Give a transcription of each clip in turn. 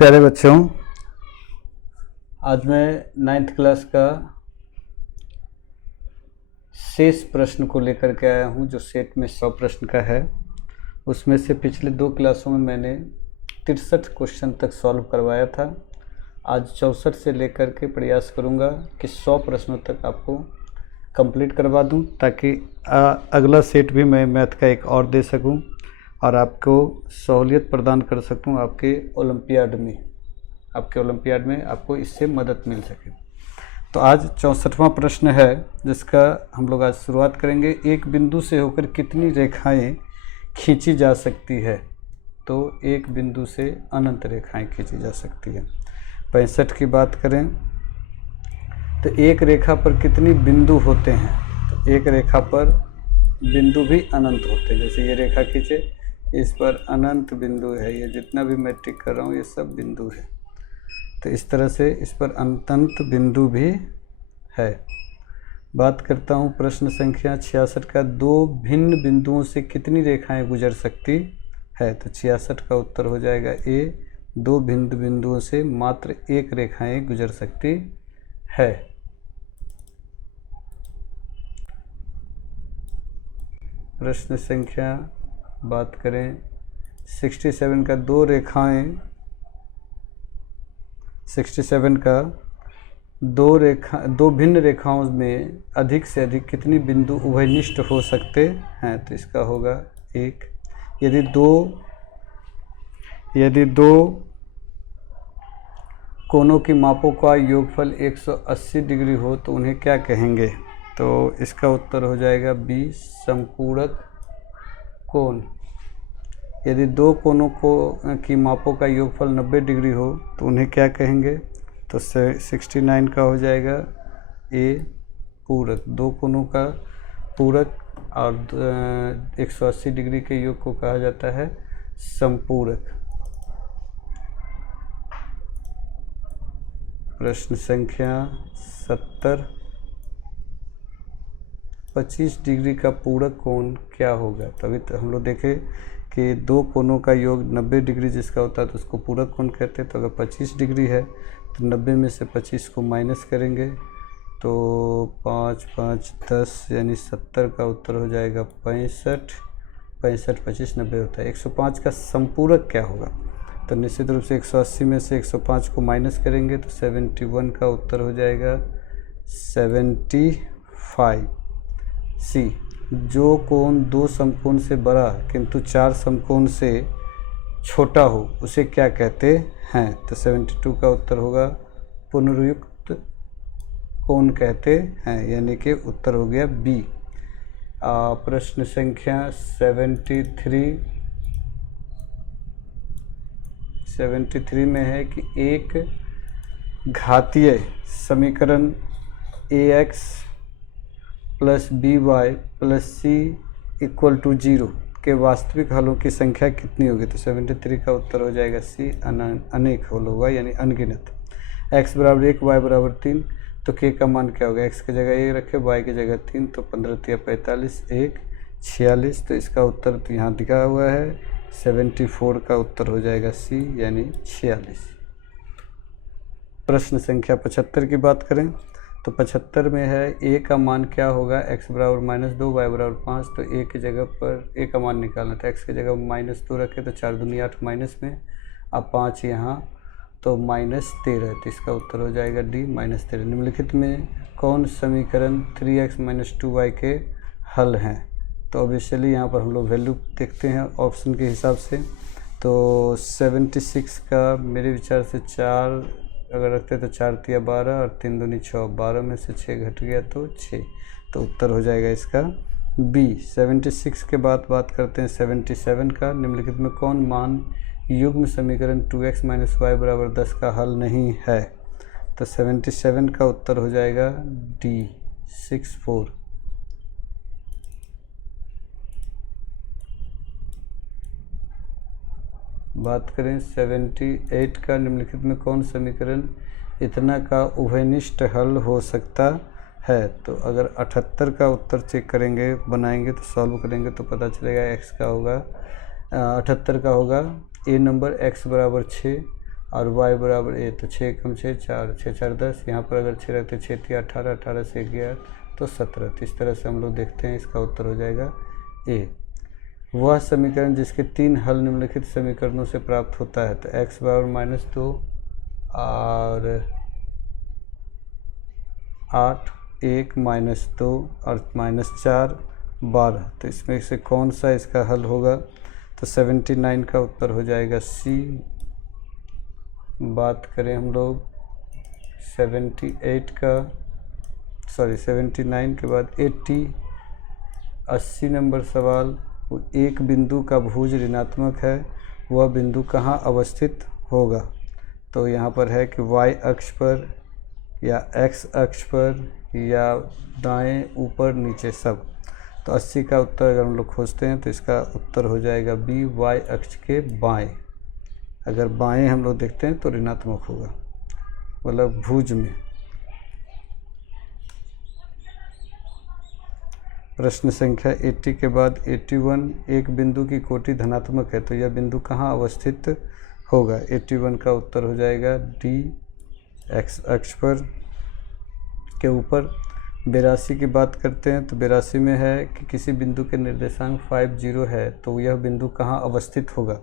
प्यारे बच्चों, आज मैं 9th क्लास का शेष प्रश्न को लेकर के आया हूं, जो सेट में 100 प्रश्न का है। उसमें से पिछले 2 क्लासों में मैंने 63 क्वेश्चन तक सॉल्व करवाया था। आज 64 से लेकर के प्रयास करूंगा कि 100 प्रश्नों तक आपको कंप्लीट करवा दूं, ताकि अगला सेट भी मैं मैथ का एक और दे सकूं और आपको सहूलियत प्रदान कर सकूं आपके ओलंपियाड में आपको इससे मदद मिल सके। तो आज 64वां प्रश्न है, जिसका हम लोग आज शुरुआत करेंगे। एक बिंदु से होकर कितनी रेखाएं खींची जा सकती है? तो एक बिंदु से अनंत रेखाएं खींची जा सकती है। 65 की बात करें तो एक रेखा पर कितनी बिंदु होते हैं? तो एक रेखा पर बिंदु भी अनंत होते हैं। जैसे ये रेखा खींचे, इस पर अनंत बिंदु है। ये जितना भी मैं टिक कर रहा हूँ ये सब बिंदु है। तो इस तरह से इस पर अनंत बिंदु भी है। बात करता हूँ प्रश्न संख्या 66 का। 2 भिन्न बिंदुओं से कितनी रेखाएं गुजर सकती है? तो 66 का उत्तर हो जाएगा ए। 2 भिन्न बिंदुओं से मात्र एक रेखाएं गुजर सकती है। प्रश्न संख्या बात करें 67 का। 67 का 2 भिन्न रेखाओं में अधिक से अधिक कितनी बिंदु उभयनिष्ठ हो सकते हैं? तो इसका होगा 1। यदि दो कोनों की मापों का योगफल 180 डिग्री हो तो उन्हें क्या कहेंगे? तो इसका उत्तर हो जाएगा बी, समपूरक कोण। यदि 2 कोनों की मापों का योगफल 90 डिग्री हो तो उन्हें क्या कहेंगे? तो 69 का हो जाएगा ए, पूरक। 2 कोनों का पूरक और 180 डिग्री के योग को कहा जाता है समपूरक। प्रश्न संख्या 70। 25 डिग्री का पूरक कोण क्या होगा? तभी तो हम लोग देखें कि 2 कोनों का योग 90 डिग्री जिसका होता है तो उसको पूरक कोण कहते हैं। तो अगर 25 डिग्री है तो 90 में से 25 को माइनस करेंगे तो 5 5 10 यानी 70 का उत्तर हो जाएगा 65। 25 90 होता है। 105 का संपूरक क्या होगा? तो निश्चित रूप से 180 में से 105 को माइनस करेंगे तो 71 का उत्तर हो जाएगा 75। सी, जो कोण 2 समकोण से बड़ा किंतु 4 समकोण से छोटा हो उसे क्या कहते हैं? तो 72 का उत्तर होगा पुनरुक्त कोण कहते हैं, यानी कि उत्तर हो गया बी। प्रश्न संख्या 73 में है कि एक घातीय समीकरण ax plus B Y plus C equal to 0 के वास्तविक हलों की संख्या कितनी होगी? तो 73 का उत्तर हो जाएगा सी, अनेक हल होगा, यानी अनगिनत। x बराबर 1, y बराबर 3, तो k का मान क्या होगा? x की जगह 1 रखे, y की जगह 3, तो 15 × 45, 1 46। तो इसका उत्तर तो यहाँ दिखा हुआ है 74 का उत्तर हो जाएगा सी, यानी 46। प्रश्न संख्या 75 की बात करें तो 75 में है a का मान क्या होगा? x बराबर -2, y बराबर 5, तो a की जगह पर a का मान निकालना था। x की जगह -2 रखे तो 4 दूनी 8 माइनस में, अब 5 यहाँ तो -13। तो इसका उत्तर हो जाएगा डी, -13। निम्नलिखित में कौन समीकरण 3x - 2y के हल हैं? तो ऑब्वियसली यहाँ पर हम लोग वैल्यू देखते हैं ऑप्शन के हिसाब से। तो 76 का मेरे विचार से 4 अगर रखते तो 4 × 12 और 3 दूनी 6, 12 में से 6 घट गया तो 6। तो उत्तर हो जाएगा इसका बी। 76 के बाद बात करते हैं 77 का। निम्नलिखित में कौन मान युग्म समीकरण 2x - y बराबर 10 का हल नहीं है? तो 77 का उत्तर हो जाएगा डी, 64। बात करें 78 का। निम्नलिखित में कौन समीकरण इतना का उभयनिष्ठ हल हो सकता है? तो अगर 78 का उत्तर चेक करेंगे, बनाएंगे तो सॉल्व करेंगे तो पता चलेगा x का होगा 78 का होगा ए नंबर x बराबर 6 और y बराबर a, तो 6 कम 6 4, 6 4 10, यहाँ पर अगर 6 रखते 6 3 18, 18 से 11 तो 17। तो इस तरह से हम लोग देखते हैं, इसका उत्तर हो जाएगा ए। वह समीकरण जिसके 3 हल निम्नलिखित समीकरणों से प्राप्त होता है, तो x बराबर -2 और 8, 1 -2 और -4 12। तो इसमें से कौन सा इसका हल होगा, तो 79 का उत्तर हो जाएगा सी। बात करें हम लोग 79 के बाद 80 नंबर सवाल। एक बिंदु का भुज ऋणात्मक है, वह बिंदु कहाँ अवस्थित होगा। तो यहाँ पर है कि y अक्ष पर या x अक्ष पर या दाएं ऊपर नीचे सब। तो 80 का उत्तर अगर हम लोग खोजते हैं तो इसका उत्तर हो जाएगा बी, y अक्ष के बाएं। अगर बाएं हम लोग देखते हैं तो ऋणात्मक होगा, मतलब भुज में। प्रश्न संख्या 80 के बाद 81, एक बिंदु की कोटि धनात्मक है, तो यह बिंदु कहाँ अवस्थित होगा। 81 का उत्तर हो जाएगा डी, x अक्ष पर के ऊपर। 82 की बात करते हैं तो 82 में है कि किसी बिंदु के निर्देशांक 5 0 है, तो यह बिंदु कहाँ अवस्थित होगा।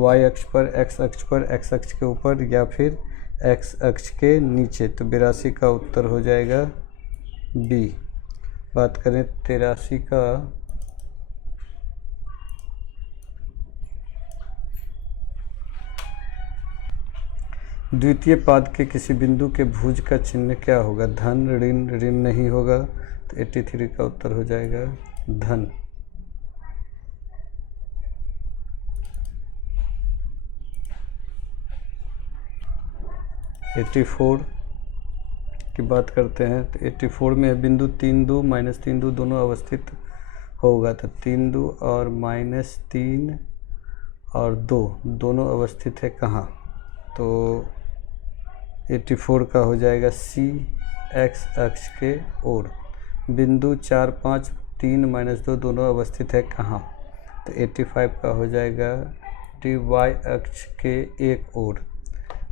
y अक्ष पर, x अक्ष पर, x अक्ष के ऊपर या फिर x अक्ष के नीचे। तो 82 का उत्तर हो जाएगा बी। बात करें 83 का, द्वितीय पाद के किसी बिंदु के भुज का चिन्ह क्या होगा। धन, ऋण, ऋण नहीं होगा, तो 83 का उत्तर हो जाएगा धन। -84 की बात करते हैं तो 84 में बिंदु 3 2 -3 2 दोनों अवस्थित होगा। तो 3 2 और -3 और 2 दोनों अवस्थित है कहाँ, तो 84 का हो जाएगा सी, x अक्ष के ओर। बिंदु 4 5 3 -2 दोनों अवस्थित है कहाँ, तो 85 का हो जाएगा डी, y अक्ष के एक ओर।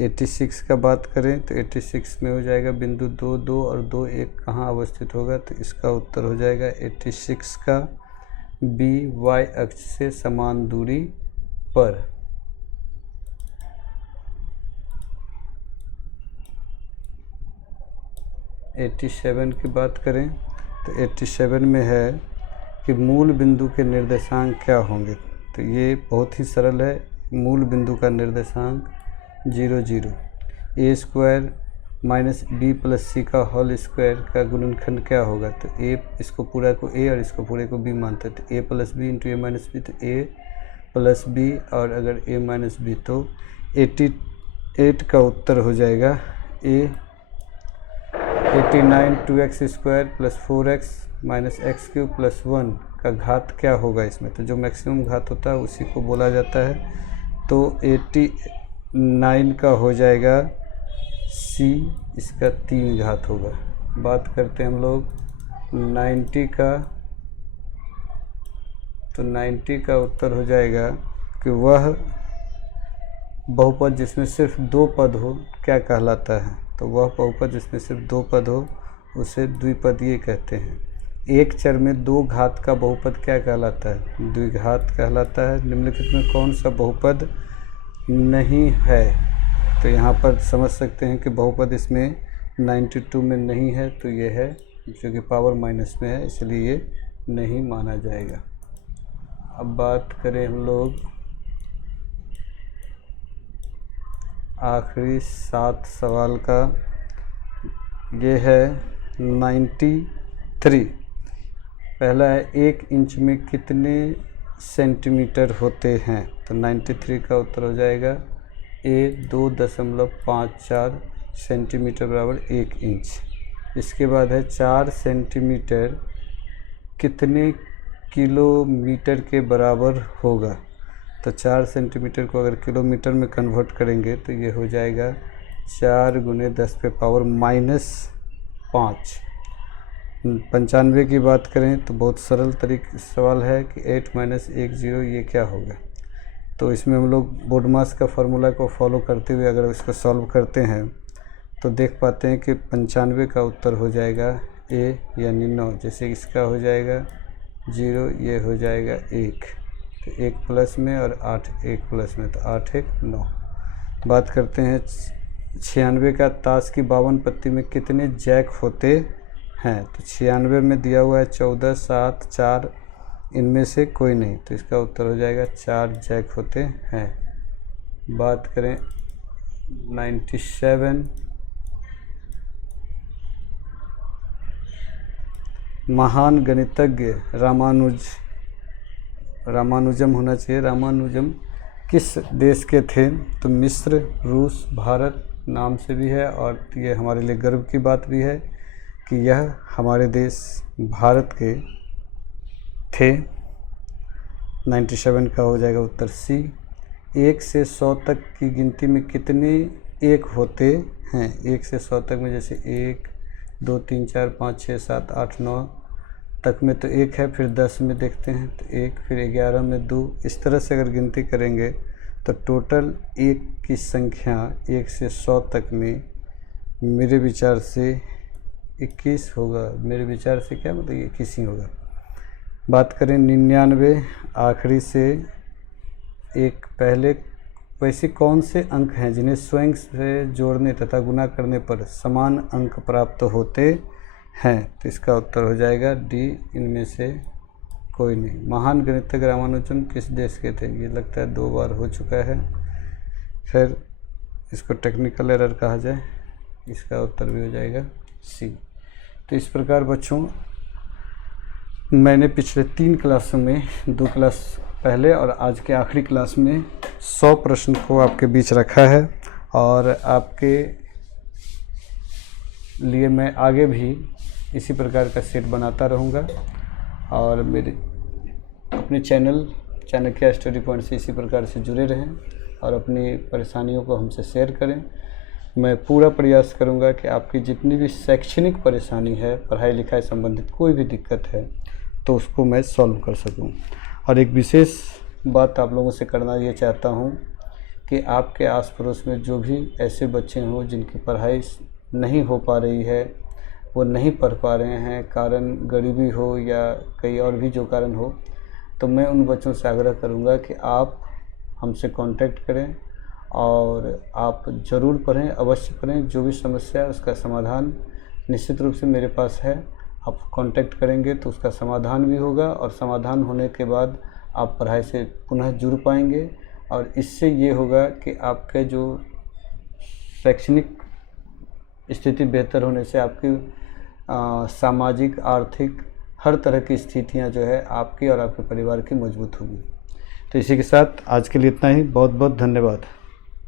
86 का बात करें तो 86 में हो जाएगा बिंदु 2 2 और 2 1 कहाँ अवस्थित होगा, तो इसका उत्तर हो जाएगा 86 का बी, y अक्ष से समान दूरी पर। -87 की बात करें तो 87 में है कि मूल बिंदु के निर्देशांक क्या होंगे। तो ये बहुत ही सरल है। मूल बिंदु का निर्देशांक 0 0। a square minus B plus C का होल स्क्वायर का गुणनखंड क्या होगा। तो a, इसको पूरा को a और इसको पूरे को b मानते हैं, तो a plus B into a minus B, तो a प्लस बी, और अगर a माइनस बी तो 88 का उत्तर हो जाएगा a। 89 2x square plus 4x minus x cube plus 1 का घात क्या होगा इसमें। तो जो मैक्सिमम घात होता है उसी को बोला जाता है। तो 89 का हो जाएगा सी, इसका 3 घात होगा। बात करते हैं हम लोग 90 का, तो 90 का उत्तर हो जाएगा कि वह बहुपद जिसमें सिर्फ 2 पद हो क्या कहलाता है। तो वह बहुपद जिसमें सिर्फ 2 पद हो उसे द्विपदीय कहते हैं। एक चर में 2 घात का बहुपद क्या कहलाता है, द्विघात कहलाता है। निम्नलिखित में कौन सा बहुपद नहीं है। तो यहाँ पर समझ सकते हैं कि बहुपद इसमें 92 में नहीं है, तो ये है जो कि पावर माइनस में है, इसलिए ये नहीं माना जाएगा। अब बात करें हम लोग आखिरी 7 सवाल का, ये है 93। पहला है 1 इंच में कितने सेंटीमीटर होते हैं। तो 93 का उत्तर हो जाएगा ए, 2.54 सेंटीमीटर बराबर 1 इंच। इसके बाद है 4 सेंटीमीटर कितने किलोमीटर के बराबर होगा। तो 4 सेंटीमीटर को अगर किलोमीटर में कन्वर्ट करेंगे तो ये हो जाएगा 4 × 10⁻⁻5। 95 की बात करें तो बहुत सरल तरीके सवाल है कि 8 - 1 0 ये क्या होगा। तो इसमें हम लोग बोडमास का फार्मूला को फॉलो करते हुए अगर इसको सॉल्व करते हैं तो देख पाते हैं कि 95 का उत्तर हो जाएगा ए यानी 9। जैसे इसका हो जाएगा 0, ये हो जाएगा 1, तो 1 प्लस में और 8 1 प्लस में, तो 8 1 9। बात करते हैं 96 का, ताश की 52 पत्ती में कितने जैक होते हैं? तो 96 में दिया हुआ है 14, 7, 4, इनमें से कोई नहीं, तो इसका उत्तर हो जाएगा 4 जैक होते हैं। बात करें 97, महान गणितज्ञ रामानुजम होना चाहिए, रामानुजम किस देश के थे? तो मिस्र, रूस, भारत नाम से भी है, और ये हमारे लिए गर्व की बात भी है कि यह हमारे देश भारत के थे। 97 का हो जाएगा उत्तर सी। 1 से 100 तक की गिनती में कितने एक होते हैं? 1 से 100 तक में जैसे 1, 2, 3, 4, 5, 6, 7, 8, 9 तक में तो 1 है, फिर 10 में देखते हैं तो 1, फिर 11 में 2, इस तरह से अगर गिनती करेंगे तो टोटल 1 की संख्या 1 से 100 तक में मेरे विचार से 21 होगा। मेरे विचार से क्या मतलब 21 ही होगा। बात करें 99 आखिरी से एक पहले, वैसे कौन से अंक हैं जिन्हें स्वयं से जोड़ने तथा गुणा करने पर समान अंक प्राप्त होते हैं? तो इसका उत्तर हो जाएगा डी, इनमें से कोई नहीं। महान गणितज्ञ रामानुजम किस देश के थे? ये लगता है 2 बार हो चुका है, फिर इसको टेक्निकल एरर कहा जाए, इसका उत्तर भी हो जाएगा सी। तो इस प्रकार बच्चों मैंने पिछले 3 क्लासों में 2 क्लास पहले और आज के आखिरी क्लास में 100 प्रश्न को आपके बीच रखा है, और आपके लिए मैं आगे भी इसी प्रकार का सेट बनाता रहूँगा। और मेरे अपने चैनल चाणक्य स्टडी पॉइंट से इसी प्रकार से जुड़े रहें और अपनी परेशानियों को हमसे शेयर करें। मैं पूरा प्रयास करूंगा कि आपकी जितनी भी शैक्षणिक परेशानी है, पढ़ाई लिखाई संबंधित कोई भी दिक्कत है, तो उसको मैं सॉल्व कर सकूं। और एक विशेष बात आप लोगों से करना ये चाहता हूं कि आपके आस पड़ोस में जो भी ऐसे बच्चे हों जिनकी पढ़ाई नहीं हो पा रही है, वो नहीं पढ़ पा रहे हैं, कारण गरीबी हो या कई और भी जो कारण हो, तो मैं उन बच्चों से आग्रह करूंगा कि आप हमसे कांटेक्ट करें और आप ज़रूर पढ़ें, अवश्य पढ़ें। जो भी समस्या है उसका समाधान निश्चित रूप से मेरे पास है। आप कांटेक्ट करेंगे तो उसका समाधान भी होगा, और समाधान होने के बाद आप पढ़ाई से पुनः जुड़ पाएंगे, और इससे ये होगा कि आपके जो शैक्षणिक स्थिति बेहतर होने से आपकी सामाजिक, आर्थिक हर तरह की स्थितियां जो है आपकी और आपके परिवार की मजबूत होगी। तो इसी के साथ आज के लिए इतना ही। बहुत बहुत धन्यवाद।